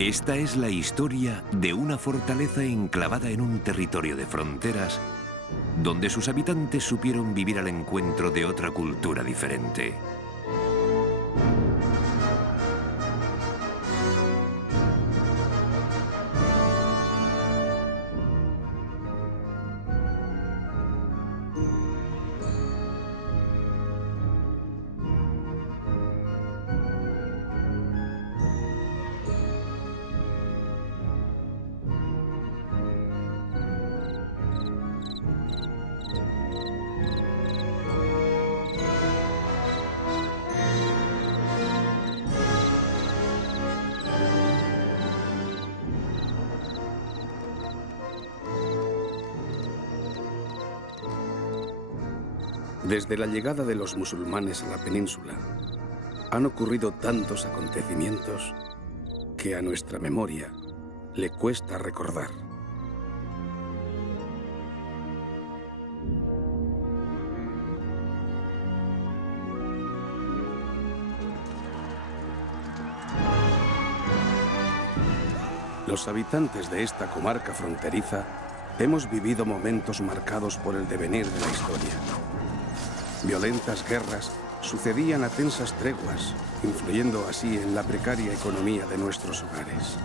Esta es la historia de una fortaleza enclavada en un territorio de fronteras donde sus habitantes supieron vivir al encuentro de otra cultura diferente. Desde la llegada de los musulmanes a la península, han ocurrido tantos acontecimientos que a nuestra memoria le cuesta recordar. Los habitantes de esta comarca fronteriza hemos vivido momentos marcados por el devenir de la historia. Violentas guerras sucedían a tensas treguas, influyendo así en la precaria economía de nuestros hogares.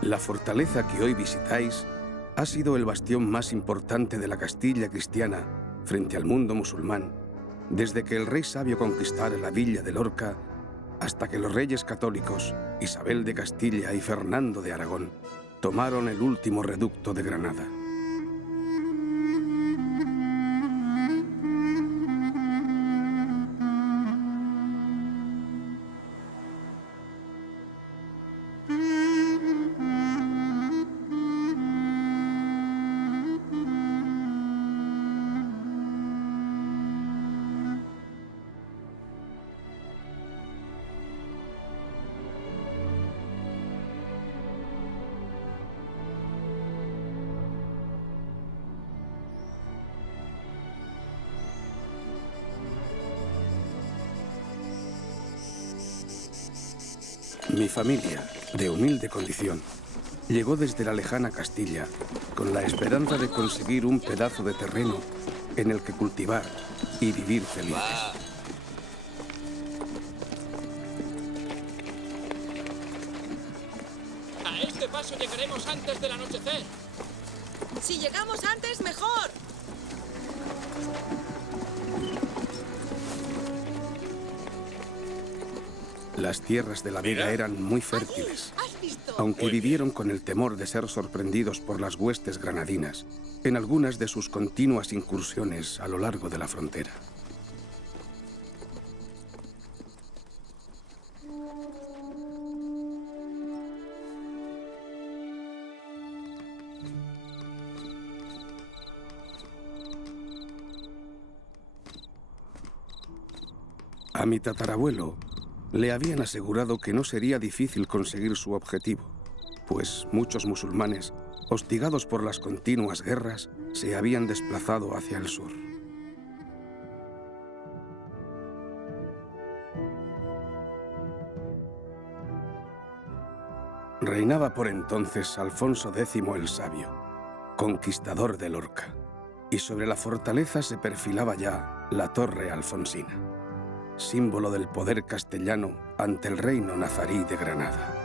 La fortaleza que hoy visitáis ha sido el bastión más importante de la Castilla cristiana frente al mundo musulmán, desde que el rey sabio conquistara la villa de Lorca hasta que los reyes católicos, Isabel de Castilla y Fernando de Aragón, tomaron el último reducto de Granada. Mi familia, de humilde condición, llegó desde la lejana Castilla con la esperanza de conseguir un pedazo de terreno en el que cultivar y vivir felices. A este paso llegaremos antes del anochecer. Si llegamos antes, mejor. Las tierras de la Vega eran muy fértiles, aunque vivieron con el temor de ser sorprendidos por las huestes granadinas en algunas de sus continuas incursiones a lo largo de la frontera. A mi tatarabuelo le habían asegurado que no sería difícil conseguir su objetivo, pues muchos musulmanes, hostigados por las continuas guerras, se habían desplazado hacia el sur. Reinaba por entonces Alfonso X el Sabio, conquistador de Lorca, y sobre la fortaleza se perfilaba ya la Torre Alfonsina, símbolo del poder castellano ante el reino nazarí de Granada.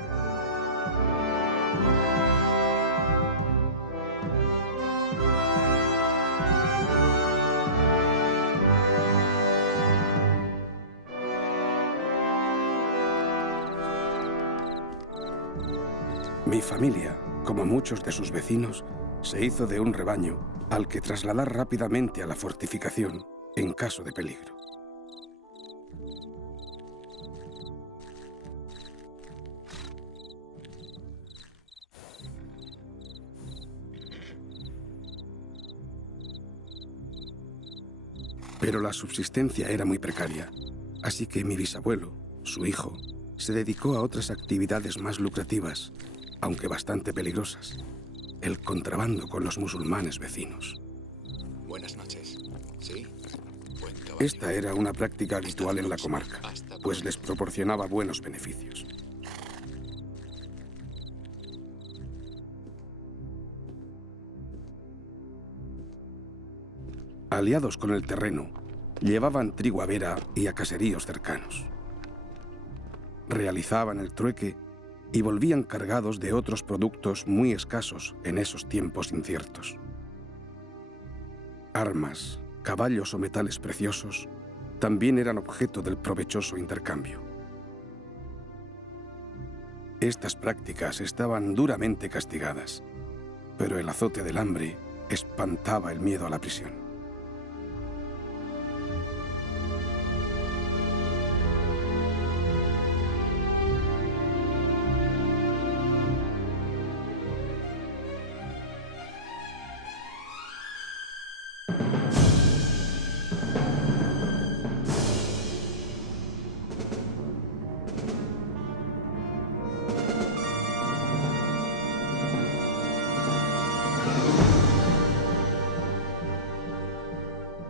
Mi familia, como muchos de sus vecinos, se hizo de un rebaño al que trasladar rápidamente a la fortificación en caso de peligro. Pero la subsistencia era muy precaria, así que mi bisabuelo, su hijo, se dedicó a otras actividades más lucrativas, aunque bastante peligrosas: el contrabando con los musulmanes vecinos. Buenas noches. ¿Sí? Buen caballo. Esta era una práctica habitual en la comarca, pues les proporcionaba buenos beneficios. Aliados con el terreno, llevaban trigo a Vera y a caseríos cercanos. Realizaban el trueque y volvían cargados de otros productos muy escasos en esos tiempos inciertos. Armas, caballos o metales preciosos también eran objeto del provechoso intercambio. Estas prácticas estaban duramente castigadas, pero el azote del hambre espantaba el miedo a la prisión.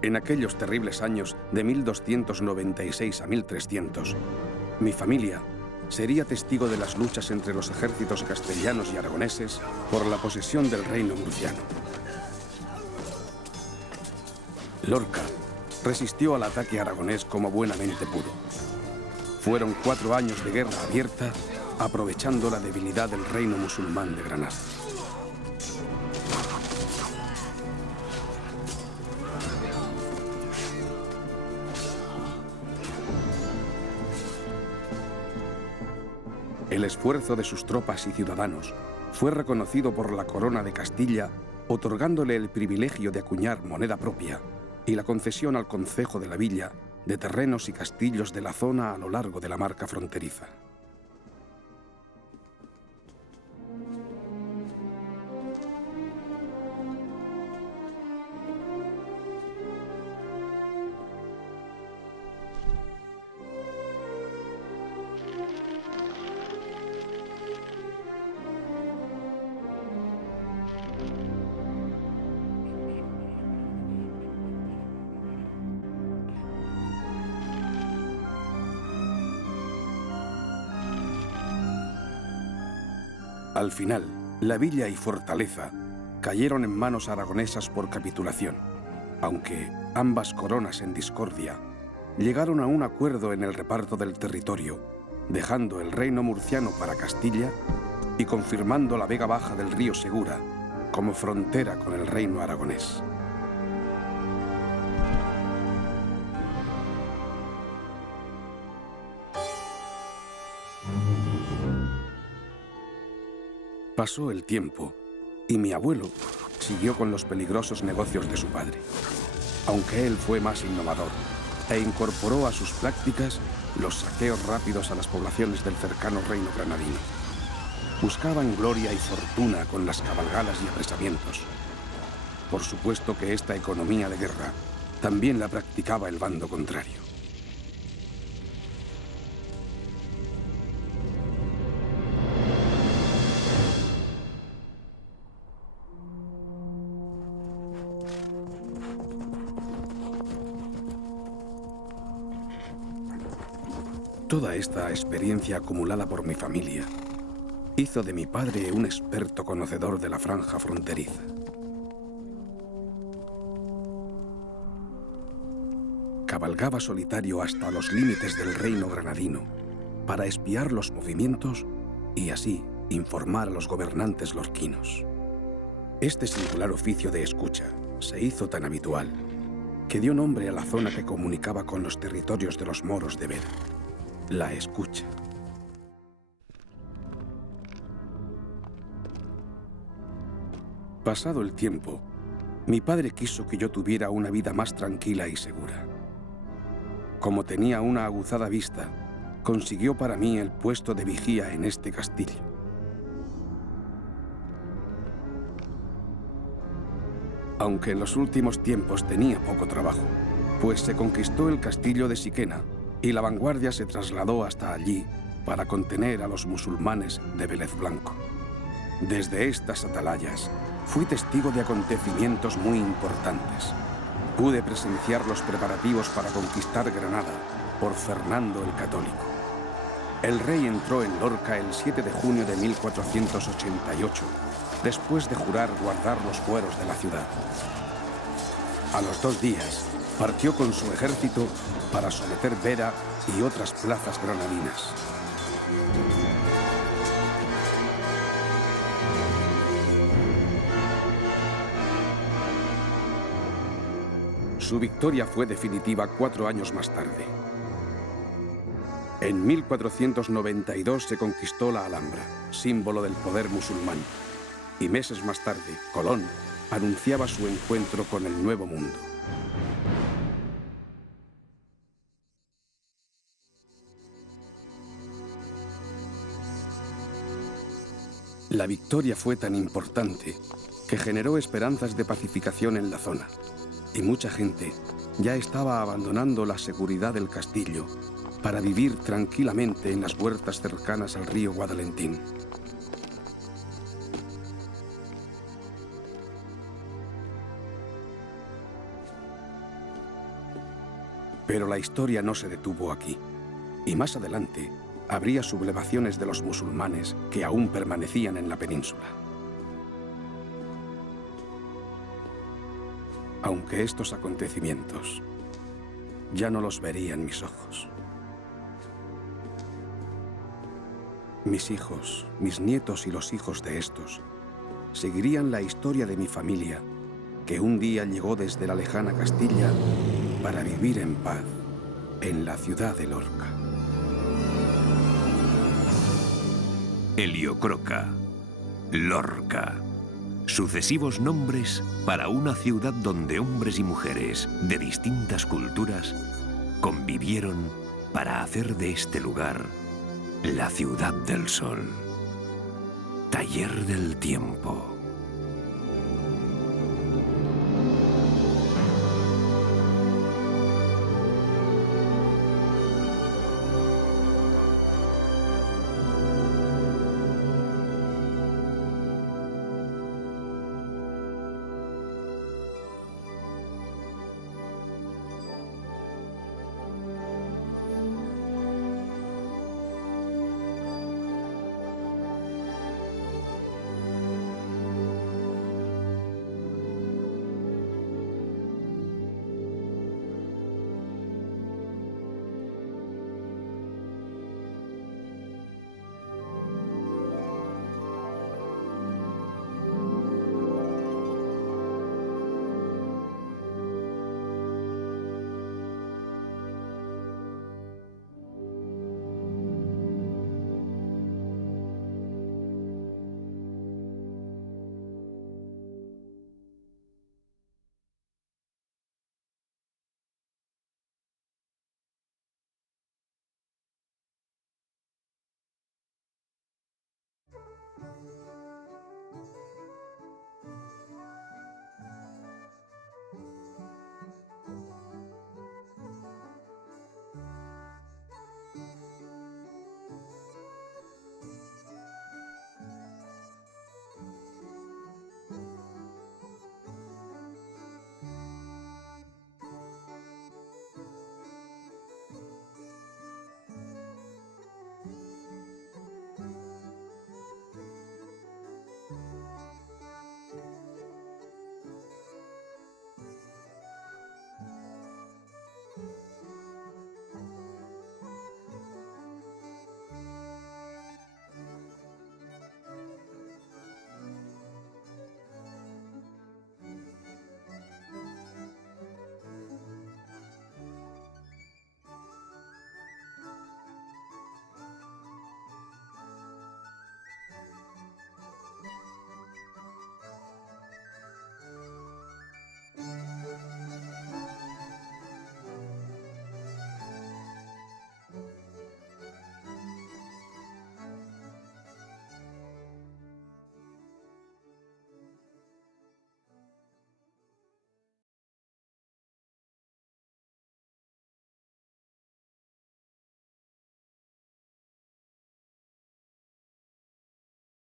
En aquellos terribles años de 1296 a 1300, mi familia sería testigo de las luchas entre los ejércitos castellanos y aragoneses por la posesión del reino murciano. Lorca resistió al ataque aragonés como buenamente pudo. Fueron 4 años de guerra abierta, aprovechando la debilidad del reino musulmán de Granada. El esfuerzo de sus tropas y ciudadanos fue reconocido por la Corona de Castilla, otorgándole el privilegio de acuñar moneda propia y la concesión al concejo de la villa de terrenos y castillos de la zona a lo largo de la marca fronteriza. Al final, la villa y fortaleza cayeron en manos aragonesas por capitulación, aunque ambas coronas en discordia llegaron a un acuerdo en el reparto del territorio, dejando el reino murciano para Castilla y confirmando la Vega Baja del río Segura como frontera con el reino aragonés. Pasó el tiempo y mi abuelo siguió con los peligrosos negocios de su padre, aunque él fue más innovador e incorporó a sus prácticas los saqueos rápidos a las poblaciones del cercano reino granadino. Buscaban gloria y fortuna con las cabalgadas y apresamientos. Por supuesto que esta economía de guerra también la practicaba el bando contrario. Toda esta experiencia acumulada por mi familia hizo de mi padre un experto conocedor de la franja fronteriza. Cabalgaba solitario hasta los límites del reino granadino para espiar los movimientos y así informar a los gobernantes lorquinos. Este singular oficio de escucha se hizo tan habitual que dio nombre a la zona que comunicaba con los territorios de los moros de Vera: la escucha. Pasado el tiempo, mi padre quiso que yo tuviera una vida más tranquila y segura. Como tenía una aguzada vista, consiguió para mí el puesto de vigía en este castillo. Aunque en los últimos tiempos tenía poco trabajo, pues se conquistó el castillo de Siquena y la vanguardia se trasladó hasta allí para contener a los musulmanes de Vélez Blanco. Desde estas atalayas fui testigo de acontecimientos muy importantes. Pude presenciar los preparativos para conquistar Granada por Fernando el Católico. El rey entró en Lorca el 7 de junio de 1488, después de jurar guardar los fueros de la ciudad. A los 2 días, partió con su ejército para someter Vera y otras plazas granadinas. Su victoria fue definitiva 4 años más tarde. En 1492 se conquistó la Alhambra, símbolo del poder musulmán, y meses más tarde, Colón anunciaba su encuentro con el Nuevo Mundo. La victoria fue tan importante que generó esperanzas de pacificación en la zona, y mucha gente ya estaba abandonando la seguridad del castillo para vivir tranquilamente en las huertas cercanas al río Guadalentín. Pero la historia no se detuvo aquí, y más adelante habría sublevaciones de los musulmanes que aún permanecían en la península. Aunque estos acontecimientos ya no los verían mis ojos. Mis hijos, mis nietos y los hijos de estos seguirían la historia de mi familia, que un día llegó desde la lejana Castilla para vivir en paz en la ciudad de Lorca. Heliocroca, Lorca. Sucesivos nombres para una ciudad donde hombres y mujeres de distintas culturas convivieron para hacer de este lugar la ciudad del sol. Taller del tiempo.